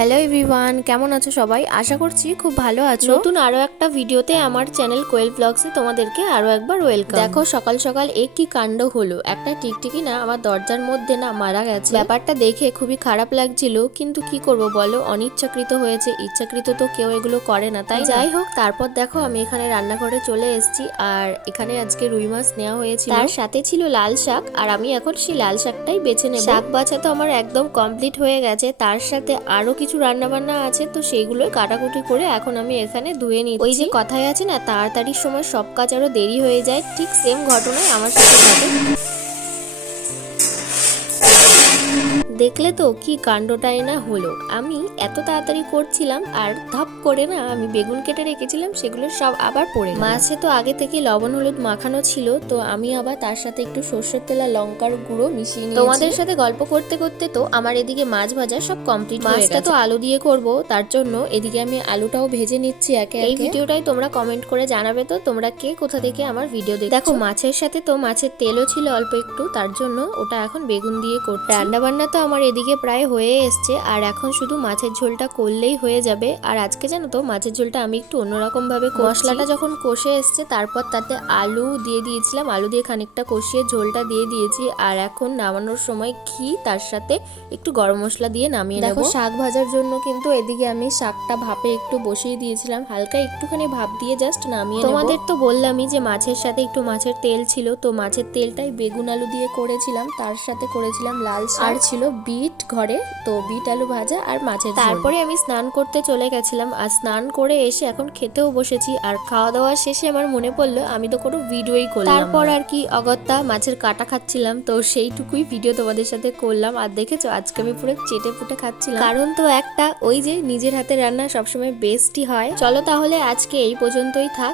Hello everyone, কেমন আছো সবাই? আশা করছি খুব ভালো আছো। নতুন আরো একটা ভিডিওতে আমার চ্যানেল কোয়েল ব্লগসে তোমাদেরকে আরো একবার ওয়েলকাম। দেখো সকাল সকাল কি কাণ্ড হলো, একটা টিকটিকি না আমার দরজার মধ্যে না মারা গেছে। ব্যাপারটা দেখে খুবই খারাপ লাগছিল, কিন্তু কি করব বলো, অনিচ্ছাকৃত হয়েছে, ইচ্ছাকৃত তো কেউ এগুলো করে না, তাই যাই হোক। তারপর দেখো আমি এখানে রান্নাঘরে চলে এসেছি, আর এখানে আজকে রুই মাছ নেওয়া হয়েছিল, তার সাথে ছিল লাল শাক, আর আমি এখন সেই লাল শাকটাই বেছে নেব। শাক বাছা তো আমার একদম কমপ্লিট হয়ে গেছে, তার সাথে আরো কিছু রান্না বান্না আছে, তো সেইগুলো কাটাকুটি করে এখন আমি এখানে ধুয়ে নিচ্ছি। ওই যে কথায় আছে না, তাড়াতাড়ির সময় সব কাজ আরো দেরি হয়ে যায়, ঠিক সেম ঘটনাই আমার সাথে ঘটে। দেখলে তো কি কাণ্ডটাই না হলো, আমি এত তাড়াতাড়ি করছিলাম আর ধাপ করে না আমি বেগুন কেটে রেখেছিলাম, সেগুলো সব আবার পড়ে গেল। মাছে তো আগে থেকে লবণ হলুদ মাখানো ছিল, তো আমি আবার তার সাথে একটু সর্ষের তেল আর লঙ্কার গুঁড়ো মিশিয়ে নিয়েছি। তোমাদের সাথে গল্প করতে করতে তো আমার এদিকে মাছ ভাজা সব কমপ্লিট হয়ে গেছে। মাছটা তো আলু দিয়ে করব, তার জন্য এদিকে আমি আলুটাও ভেজে নিচ্ছি একে একে। এই ভিডিওটাই তোমরা কমেন্ট করে জানাবে তো তোমরা কে কোথা থেকে আমার ভিডিও দেখছো। দেখো মাছের সাথে তো মাছের তেলও ছিল অল্প একটু, তার জন্য ওটা এখন বেগুন দিয়ে করছি। রান্না বান্না তো আমার এদিকে প্রায় হয়ে এসছে, আর এখন শুধু মাছের ঝোলটা করলেই হয়ে যাবে। আর আজকে জানো তো মাছের ঝোলটা আমি একটু অন্যরকম ভাবে মশলাটা যখন কষে এসছে, তারপর তাতে আলু দিয়ে দিয়েছিলাম, আলু দিয়ে খানিকটা কষিয়ে ঝোলটা দিয়ে দিয়েছি, আর এখন নামানোর সময় ঘি, তার সাথে একটু গরম মশলা দিয়ে নামিয়ে নেব। দেখো শাক ভাজার জন্য কিন্তু এদিকে আমি শাকটা ভাপে একটু বসিয়ে দিয়েছিলাম, হালকা একটুখানি ভাপ দিয়ে জাস্ট নামিয়ে নেব। তোমাদের তো বললামই যে মাছের সাথে একটু মাছের তেল ছিল, তো মাছের তেলটাই বেগুন আলু দিয়ে করেছিলাম, তার সাথে করেছিলাম লাল শাক, আর ছিল বিট ঘরে, তো বিট আলু ভাজা আর মাছের ঝোল। তারপরে আমি স্নান করতে চলে গেছিলাম, আর স্নান করে এসে এখন খেতেও বসেছি, আর খাওয়া দাওয়া শেষে আমার মনে পড়লো আমি তো কোনো ভিডিওই করলাম। তারপর আর কি অগত্যা মাছের কাটা খাচ্ছিলাম, তো সেইটুকুই ভিডিও তোমাদের সাথে করলাম। আর দেখেছো আজকে আমি পুরো চেটে পুটে খাচ্ছিলাম, কারণ তো একটা ওই যে নিজের হাতে রান্না সবসময় বেস্টই হয়। চলো তাহলে আজকে এই পর্যন্তই থাক।